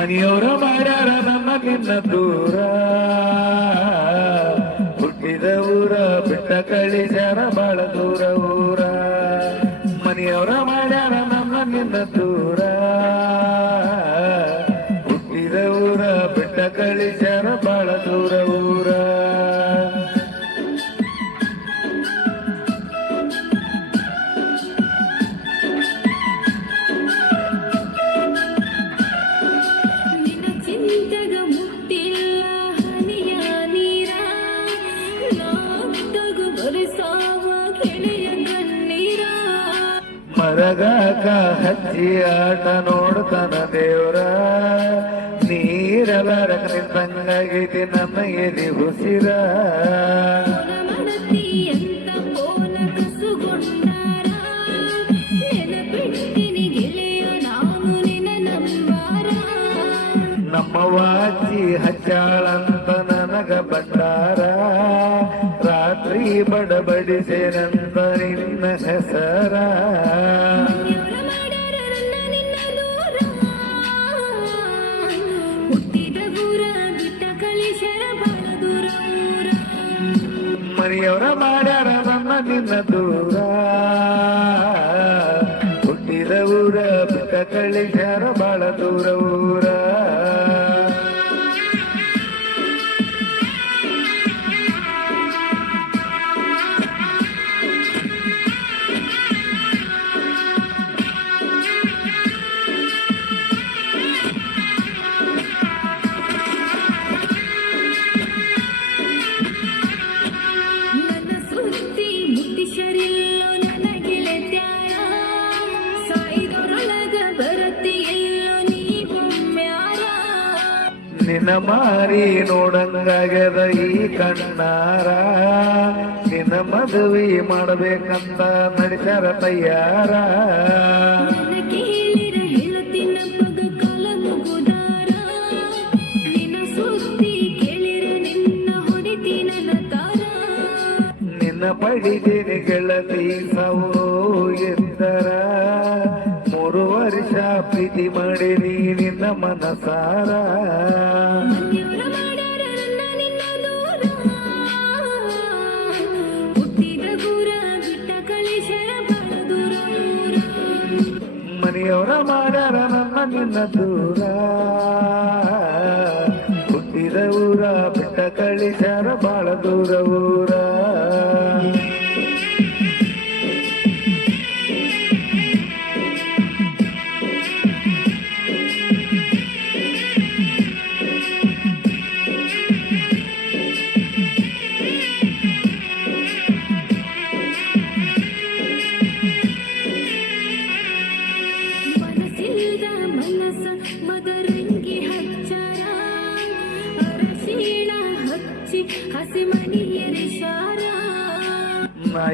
ಮನೆಯವರ ಮಾಡ್ಯಾರ ನಮ್ಮ ನಿನ್ನ ದೂರ. ಹುಟ್ಟಿದ ಊರ ಬಿಟ್ಟ ಕಳಿಸ್ಯಾರ ಬಾಳ ದೂರ ಊರ. ಮನೆಯವರ ಮಾಡ್ಯಾರ ನಮ್ಮ ನಿನ್ನ ದೂರ. ಹುಟ್ಟಿದ ಊರ ಬಿಟ್ಟ ಕಳಿಸ್ಯಾರ ಬಾಳ ದೂರ. ಮರಗಾಕ ಹಚ್ಚಿ ಆಟ ನೋಡ್ತಾನ ದೇವ್ರ. ನೀರಲಾರಕ ನಿಂತಂಗಾಗೈತಿ ನನ್ನ ಎದಿ ಹುಸಿರ ನಮ್ಮ ವಾಚಿ ಹಚ್ಚಾಳಂತ ನನಗ ಬಂದಾರ ರಾತ್ರಿ ಬಡಬಡಿಸೇನಂತ ನಿನ್ನ ಹೆಸರ. ಮನೆಯವರ ಮಾಡ್ಯಾರ ನನ್ನ ನಿನ್ನ ದೂರ. ಹುಟ್ಟಿದ ಊರ ಬಿಟ್ಟ ಕಳಿಸ್ಯಾರ ಬಾಳ ದೂರ ಊರ. ನಿನ್ನ ಮಾರಿ ನೋಡಂಗಾಗ್ಯದ ಈ ಕಣ್ಣಾರ. ನಿನ್ನ ಮದುವೆ ಮಾಡಬೇಕಂತ ನಡೆಸ್ಯಾರ ತಯ್ಯಾರ ನನ್ನ ಪಡಿದಿನಿ ಗೆಳತಿ ಸೌರು ಎಂದರ ಮೂರು ವರ್ಷ ಪ್ರೀತಿ ಮಾಡಿರಿ ನಿನ್ನ ಮನಸಾರ. ಮಾಡ್ಯಾರ ನನ್ನ ನಿನ್ನ ದೂರ ಹುಟ್ಟಿದ ಊರ ಬಿಟ್ಟ ಕಳಿಸ್ಯಾರ ಬಾಳ ದೂರ ಊರ.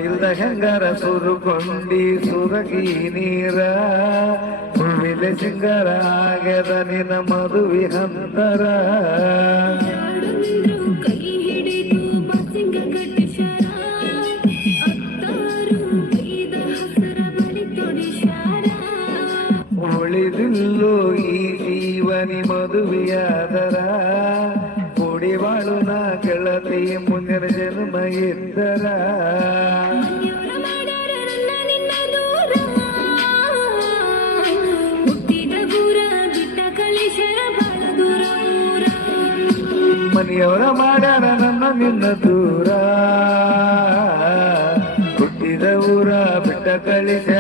ಇಲ್ದ ಹೆಂಗಾರ ಸುರುಕೊಂಡಿ ಸುರಗಿ ನೀರ ಹೂವಿಲೆ ಸಿಂಗಾರ ಆಗ್ಯದ ನಿನ ಮದುವೆ ಹಂತರ ಉಳಿದಿಲ್ಲೋ ಈ ಜೀವನಿ ಮದುವೆಯಾದರ ಬಾಳು ನಾ ಗೆಳತಿ ಮುಂದಿನ ಜನ್ಮ ಇದ್ದರ. ಮನೆಯವರ ಮಾಡ್ಯಾರ ನನ್ನ ನಿನ್ನ ದೂರ. ಹುಟ್ಟಿದ ಊರ ಬಿಟ್ಟ ದೂರ